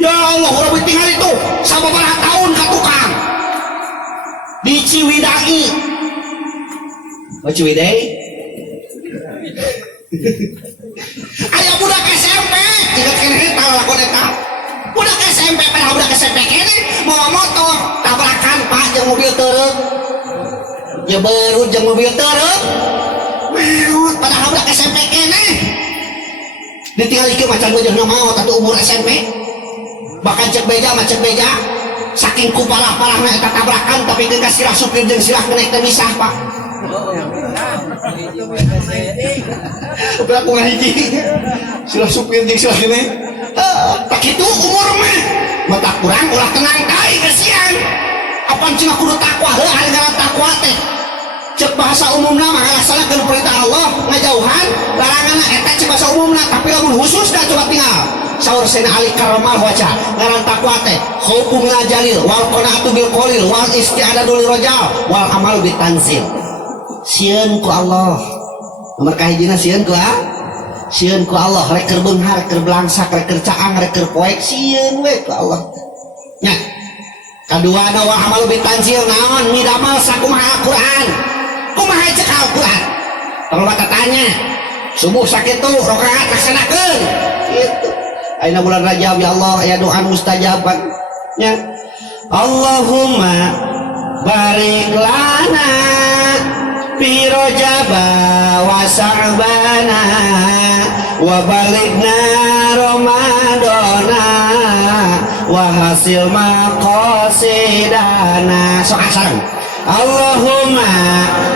Ya Allah, orang tinggal itu sababaraha tahun ka tukang di Ciwidey. Oh Ciwidey. Aya budak SMP, ingat keneh tah lakon eta. Budak SMP padahal budak SMP keneh mau motor tabrakan Pak jeung mobil teureuk. Jeberut jeung mobil teureuk. Padahal budak SMP keneh. Ditinggal ieu macan beujeuhna maot atuh umur SMP. Bahkan cek beja macet beja saking kupalah-palahna eta tabrakan tapi geus sirah supir jeung sirah kenek teh misah Pak. Berapa ngahiji sirah supir jeung sirah kenek tak kitu umur mah mata kurang ulah tenang deui kasihan apaan cenah kudu takwa heuh aya ngaran takwa teh cek bahasa umumna mah ngalaksanakeun perintah Allah ngajauhan laranganna eta cek bahasa umumna tapi lamun khusus da coba tinggal saur Sayyidina Ali karramallahu wajhah ngaran takwa teh khaufun minal jalil wal qanaatu bil qalil wal isti'adatu lir rajal wal amalu bit tanzil. Sieun ku Allah nomor kahijina sieun ku sieun ku Allah rek keur beunghar keur belangsak rek keur caang rek keur poek sieun we ku Allah nya. Kaduana wal amalu bit tanzil naon midamel sakumaha Al-Qur'an kumaha cek Al-Qur'an pangloba tanya subuh sakitu rakaat laksanakeun kitu. Aina bulan Rajab ya Allah aya doa mustajaban nya. Allahumma barik lana fi Rajaba wa Sa'bana wa balikna Ramadana wa hasil maqasidana. Sok asareng Allahumma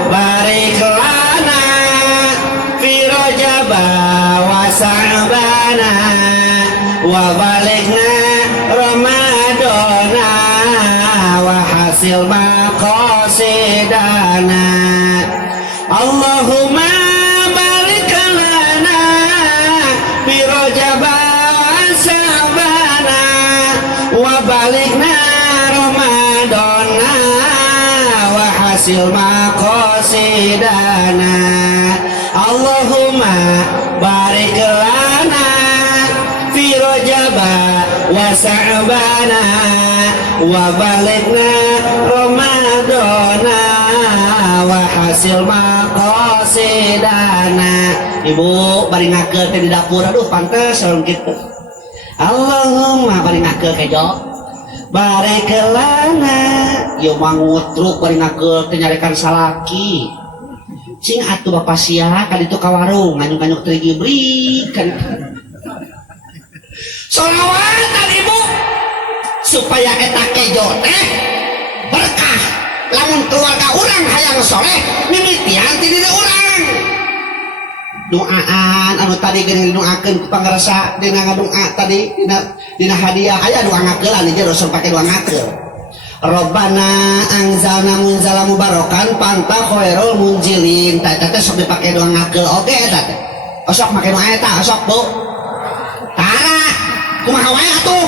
barik lana fi Rajaba wa Sa'bana wa balikna Ramadana wa hasil maqasidana. Allahumma barik lana fi Rajaba wa Sa'bana wa balikna Ramadana wa hasil maqasidana. Allahumma barik lana fi Rajaba wa Sa'bana wa balikna Ramadana wa hasil maqasidana. Ibu bari ngakeun teh di dapur aduh pantes saung kitu. Allahumma bari ngakeun kejo barik lana ieu mangutruk bari ngakeun teh nyarekan salaki cing atuh bapak sia ka ditu ka warung nganyuk-nganyuk teh gibrik kan. Sholawatan ibu supaya eta kejo teh berkah lamun keluarga urang hayang soleh mimitian ti diri urang. Doaan anu tadi geuning didoakeun ku pangarasa dina ngadoa tadi dina hadiah aya doa ngakeulan ieu rasul pake doa ngakeul. Rabbana anzalna munzalan mubarakan fanta khairul munzilin. Tah eta teh sok dipake doa ngakeul oge eta teh. Osok make doa eta osok Bu. Tara kumaha wae atuh